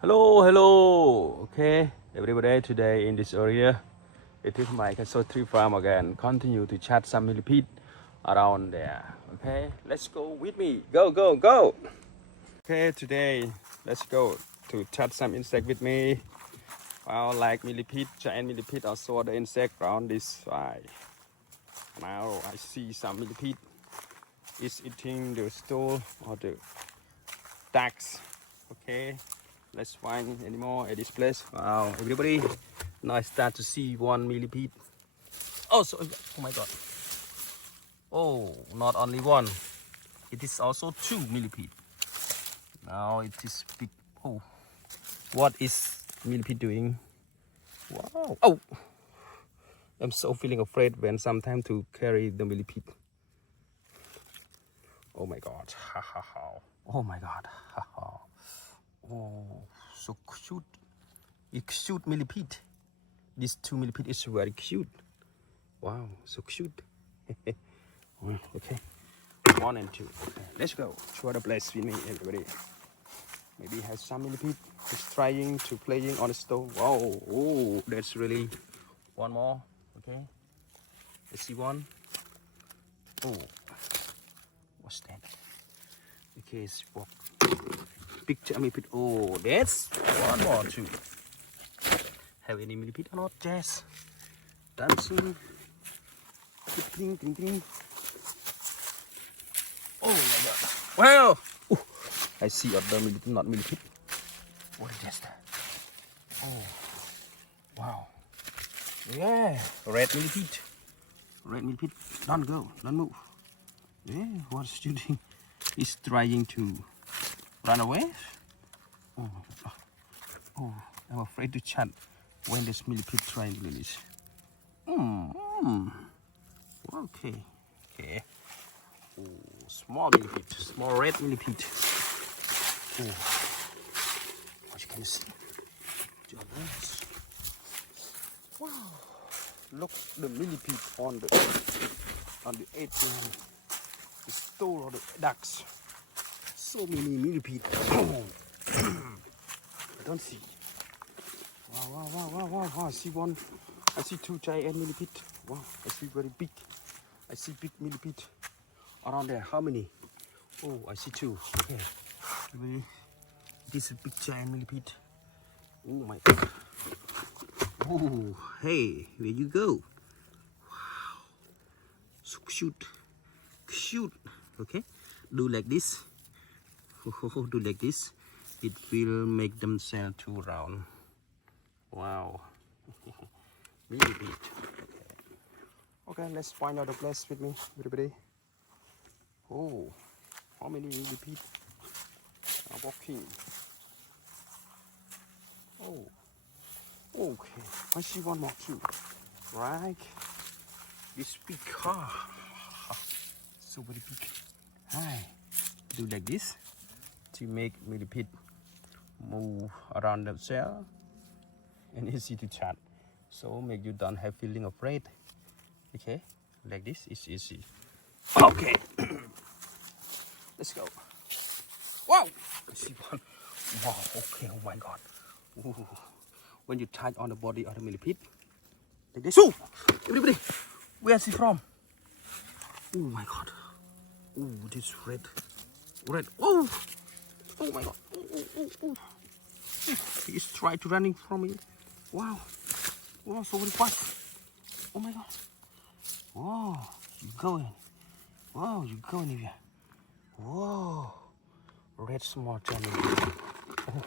Hello. Okay, everybody. Today in this area, it is my cashew tree farm again. Continue to chat some millipede around there. Okay, let's go with me. Go, go, go. Okay, today let's go to chat some insect with me. Well, like millipede, giant millipede, also the insect around this side. Now I see some millipede is eating the stool or the ducks. Okay, let's find any more at this place. Wow, everybody, now I start to see one millipede. Oh, so, oh my god. Oh, not only one, it is also two millipede. Now it is big. Oh, what is millipede doing? Wow. Oh, I'm so feeling afraid when sometimes to carry the millipede. Oh my god. Ha ha ha. Oh my god. Ha ha. Oh, so cute. It's cute millipede. This two millipede is very cute. Wow, so cute. Okay, 1 and 2. Okay, let's go to other place with me, everybody. Maybe has some millipede is trying to playing on the stove. Wow, oh, that's really one more. Okay, let's see one. Oh, what's that? Okay, it's picture millipede. Oh, that's one more too. Have any millipede or not? Yes, dancing. Ding, ding, ding. Oh my god. Wow. Ooh, I see other millipede, not millipede. What is that? Oh, wow. Yeah, red millipede. Red millipede. Don't go, don't move. Yeah, what's you doing? He's trying to run away. Oh, oh, I'm afraid to chat when this millipede trying to do this. Okay, okay. Oh, small millipede, small red millipede. Oh, as you can see, just wow. Look the millipede on the edge of the stool of the ducks. So many millipede. Oh, I don't see. Wow, wow, wow, wow, wow, wow. I see one. I see two giant millipede. Wow, I see very big. I see big millipede around there. How many? Oh, I see two. Okay. This is a big giant millipede. Oh my god. Oh, hey, where you go? Wow, so cute, cute. Okay, do like this. Do like this. It will make themselves too round. Wow, millipede. Okay, let's find out a place with me, everybody. Oh, how many millipede are walking? Oh, okay. I see one more too. Right, this big car. So very big. Hi. Do like this to make millipede move around themselves and easy to chat. So make you don't have feeling afraid. Okay, like this is easy. Okay, let's go. Wow, I see one. Wow, okay, oh my god. Ooh. When you touch on the body of the millipede, like this. Oh, everybody, where is he from? Oh my god. Oh, this red. Red. Oh, oh my god. Oh. He's trying to running from me. Wow. Wow, so very fast. Oh my god. Whoa, you going. Wow, you going here. Whoa. Red small channel. Oh.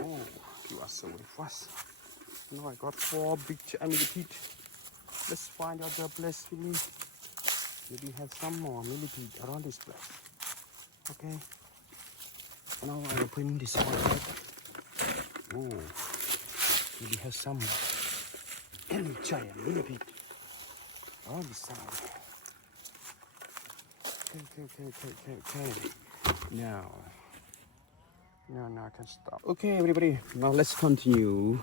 Oh, you are so very fast. Now I got 4 big millipede. Let's find out the place with me. Maybe have some more millipede around this place. Okay. Now I open this one. Oh, maybe have some giant millipede on the side. Okay. Now I can stop. Okay, everybody. Now let's continue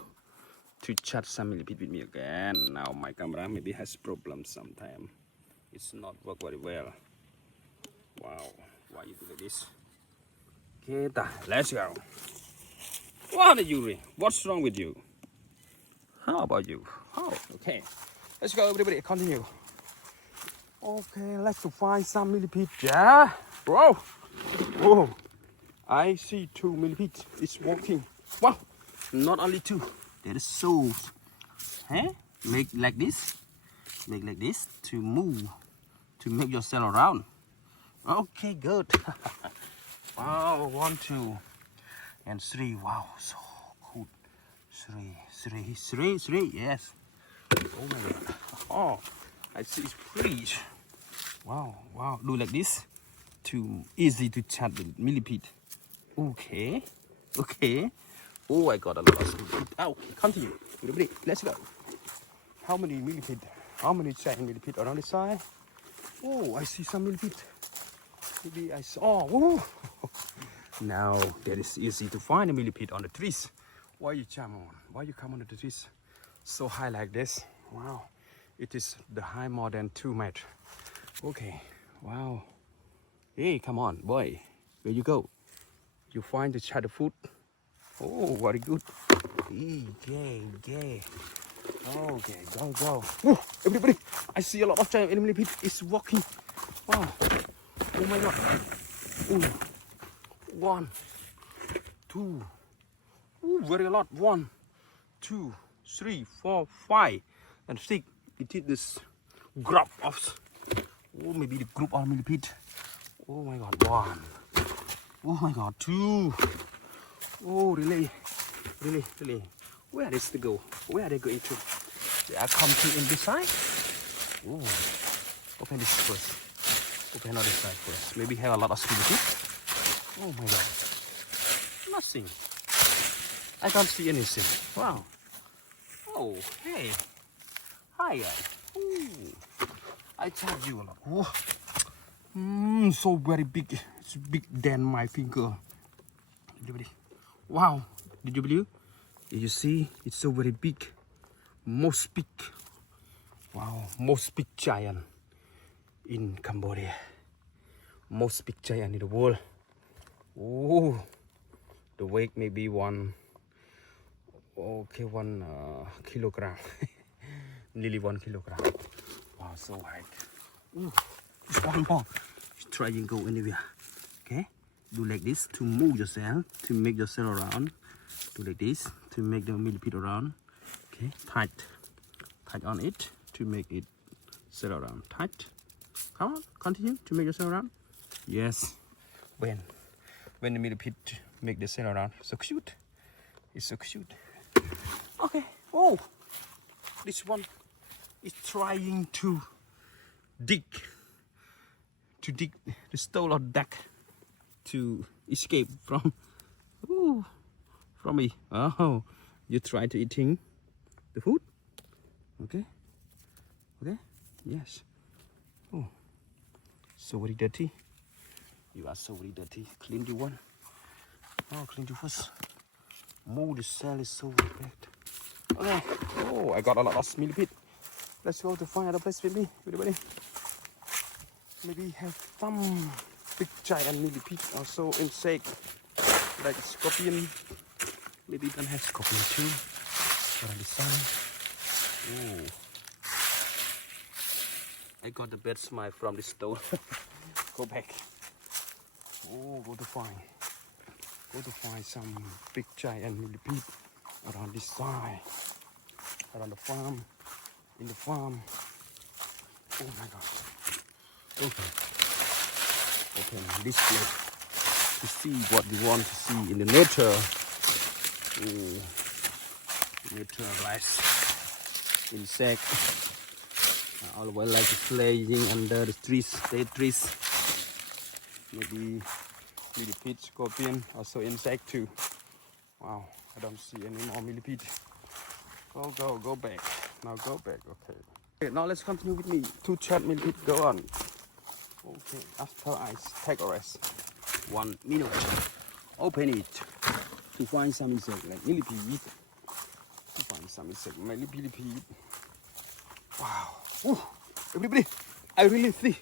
to chat some millipede with me again. Now my camera maybe has problems sometime. It's not work very well. Wow, why you do like this? Okay, let's go. What are you doing? What's wrong with you? How about you? Oh, okay. Let's go, everybody. Continue. Okay, let's find some millipede. Yeah, bro. Whoa. I see 2 millipedes. It's walking. Wow. Not only 2. There is so. Huh? Make like this. Make like this to move. To make yourself around. Okay, good. Wow, 1, 2, and 3. Wow, so good. 3. Yes. Oh my God. Oh, I see it's pretty. Wow. Do like this. Too easy to chat the millipede. Okay. Oh, I got a lot of millipede. Okay, continue. Everybody, let's go. How many millipede? How many giant millipede around the side? Oh, I see some millipede. Maybe I saw. Oh. Now that is easy to find a millipede on the trees. Why you jump on? Why you come on the trees so high like this? Wow, it is the high more than 2 meters. Okay, wow. Hey, come on, boy. Where you go? You find the shadow food? Oh, very good. Yeah. Okay, go. Woo, everybody, I see a lot of giant millipede is walking. Wow. Oh my God. Ooh. 1, 2. Ooh, very a lot. 1, 2, 3, 4, 5, and 6. It is this group of. Oh, maybe the group of millipede. Oh my God. 1. Oh my God. 2. Oh, really. Where is they go? Where are they going to? They are coming in this side. Oh, open this first. Open on this side first. Maybe have a lot of millipede. Oh my God. Nothing. I can't see anything. Wow. Oh, hey. Hi, guys. Ooh. I tell you a lot. Whoa. So very big. It's big than my finger. Wow. Did you believe? Did you see? It's so very big. Most big. Wow. Most big giant in Cambodia. Most big giant in the world. Oh. The weight may be 1 kilogram. Nearly 1 kilogram. Wow, so high. Ooh, one more. Try and go anywhere. Okay? Do like this to move yourself, to make yourself around. Do like this to make the millipede around. Okay? Tight on it to make it settle around. Tight. Come on, continue to make yourself around. Yes. When the millipede make the cell around, so cute. It's so cute. Okay. Oh, this one is trying to dig the stone or deck to escape from me. Oh, you try to eating the food? Okay. Yes. Oh, so very dirty. You are so very dirty. Clean the one. Oh, clean the first. Move the cell is so bad. Okay. Oh, I got a lot of millipede. Let's go to find other place with me, everybody. Maybe have some big giant millipede, also insect like a scorpion. Maybe even have scorpion too. On the side. Oh, I got the bad smile from the stone. Go back. Oh, go to find some big giant millipede around this side, around the farm, in the farm. Oh my God. Okay. Open this place to see what we want to see in the nature. Nature rice, insect. I always like to playing under the trees, dead trees. Maybe millipede, scorpion, also insect too. Wow, I don't see any more millipede. Go back. Now go back. Okay, now let's continue with me. 2 chat millipede. Go on. Okay, after I take a rest. 1 minute. Open it to find some insect like millipede. Millipede. Wow. Ooh, everybody, I really see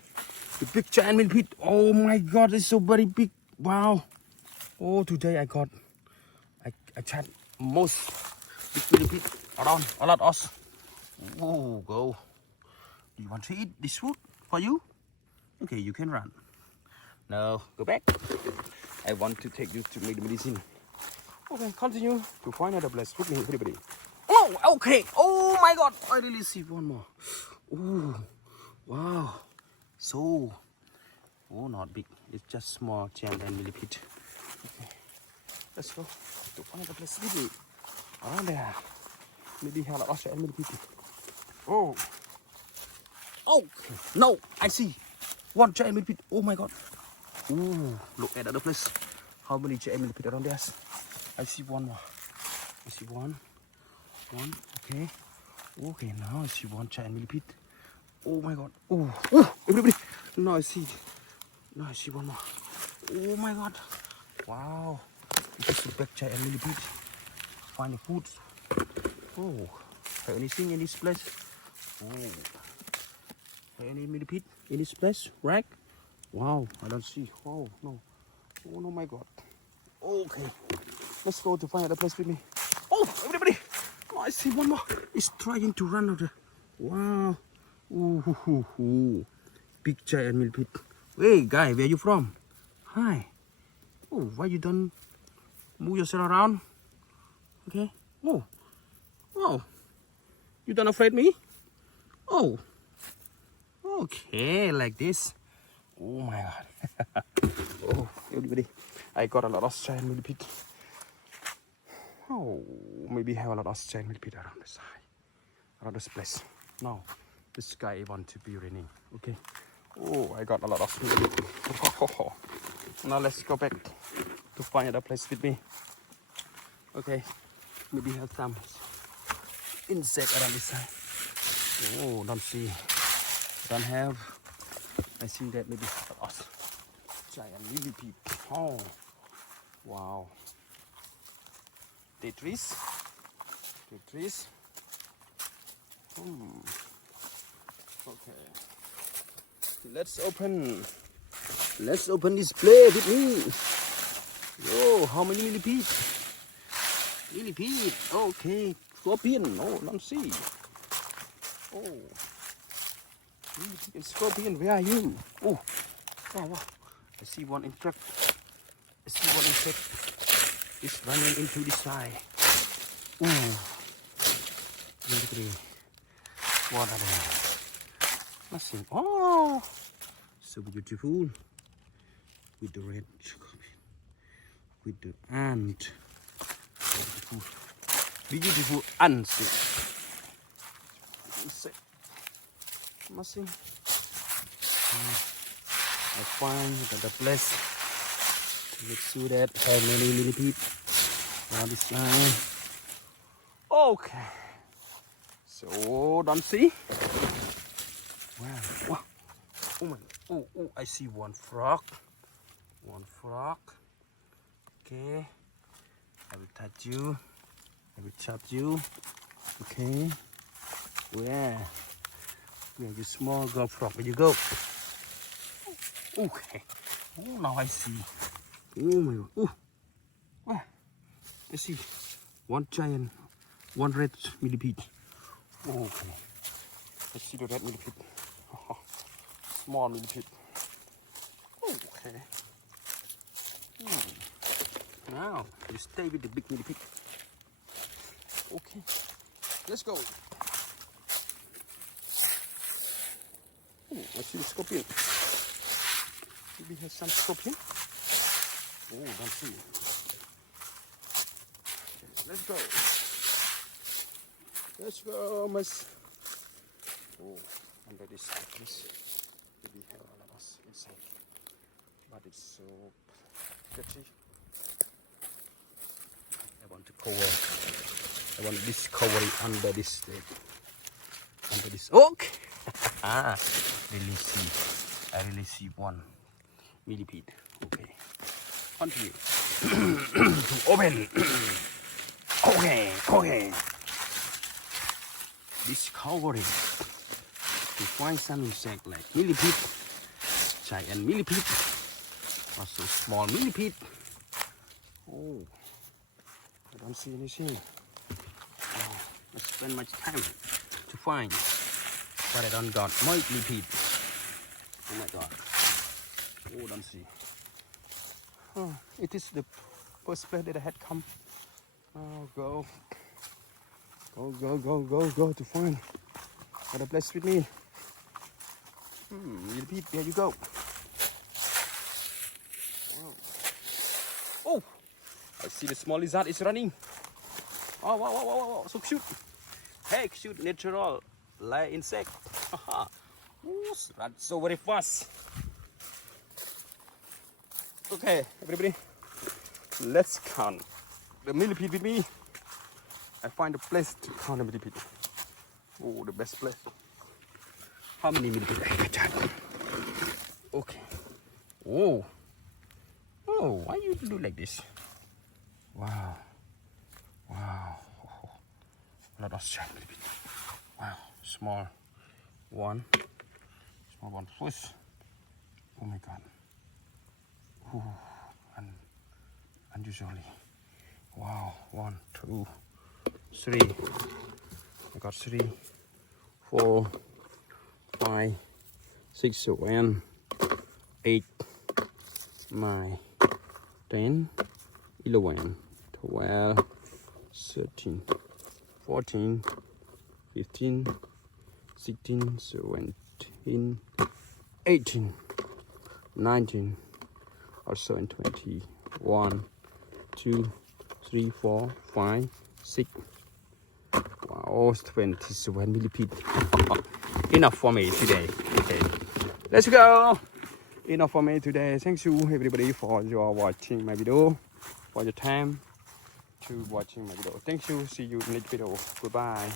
the big giant millipede. Oh my God, it's so very big. Wow. Oh, today I got I tried most big millipede around a lot us. Oh, go. Do you want to eat this food for you? Okay, you can run. No, go back. I want to take you to make the medicine. Okay, continue to find another place with me, everybody. Oh, okay. Oh my God, I really see one more. Oh, wow. So, oh, not big. It's just small giant and millipede. Okay, let's go to find a place with me. Around there. Maybe have a lot of millipede. Oh. Okay. No, I see one giant millipede. Oh my God. Ooh, look at the other place. How many giant millipede around there? I see one more. I see one. Okay. Okay, now I see one giant millipede. Oh my God. Oh, everybody. Now I see one more. Oh my God. Wow. This is a big giant millipede. Find the food. Oh, have anything in this place? Oh, have any millipede in this place? Right? Wow, I don't see. Oh no. Oh no, my God. Okay, let's go to find another place with me. Oh, everybody! Oh, I see one more. It's trying to run out. Wow. Ooh. Big giant millipede. Hey, guy, where you from? Hi. Oh, why you don't move yourself around? Okay. Oh. Oh. You don't afraid me? Oh. Okay, like this. Oh my God. Oh, everybody. I got a lot of giant millipede. Oh, maybe have a lot of giant millipede around the side. Around this place. Now, this guy want to be raining. Okay. Oh, I got a lot of millipede. Oh. Now let's go back to find another place with me. Okay. Maybe have some insect around this side. Oh, don't see. Don't have. I think that maybe a lot. Giant millipede. Oh, wow. Tetris. Okay. Let's open this plate with me. Oh, how many millipede? Millipede. Okay. Scorpion. Oh, don't see. Oh. Millipede and scorpion. Where are you? Oh. Wow. I see one insect. It's running into the sky. Ooh. What are they? Nothing. Oh, so beautiful. With the red scorpion. With the ant. Beautiful ants. Nothing. I find the place. Make sure that how many millipede around this line. Okay. So don't see. Wow. Oh my. Oh, I see one frog. Okay. I will touch you. Okay. Where you small girl frog? Where you go? Okay. Oh, now I see. Oh my God. Oh. Wow. I see one giant, one red millipede. Okay. I see the red millipede. Small millipede. Okay. Now you stay with the big millipede. Okay. Let's go. I see the scorpion. Maybe has some scorpion. Oh, don't see. Okay, let's go, miss. Oh, under this surface, maybe have a lot of insect, but it's so sketchy. I want this covering under this. Okay. I really see one millipede. Okay. Continue to open. Okay. Discovering to find some insect like millipede, giant millipede, also small millipede. Oh, don't see anything. Oh, I spend much time to find, but I don't got millipede. Oh my god. Oh, don't see. Oh, it is the first place that I had come. Oh, go to find other place with me. Millipede, there you go. Wow. Oh, I see the small lizard is running. Oh, wow, so cute. Hey, cute natural like insect. Haha. Run so very fast. Okay, everybody, let's count the millipede with me. I find a place to count the millipede. Oh, the best place. How many millipede I got? Okay. Oh, why you do like this? Wow. A lot of giant millipede. Wow, small one first. Oh my god. Unusually. Wow, 1, 2, 3. I got 3, 4, 5, 6, 7, 8, 9, 10, 11, 12, 13, 14, 15, 16, 17, 18, 19, also in 20, 1, 2, 3, 4, 5, 6. Wow, 27 millipede. Enough for me today. Okay, let's go. Enough for me today. Thank you everybody for your watching my video, for your time to watching my video. Thank you. See you in next video. Goodbye.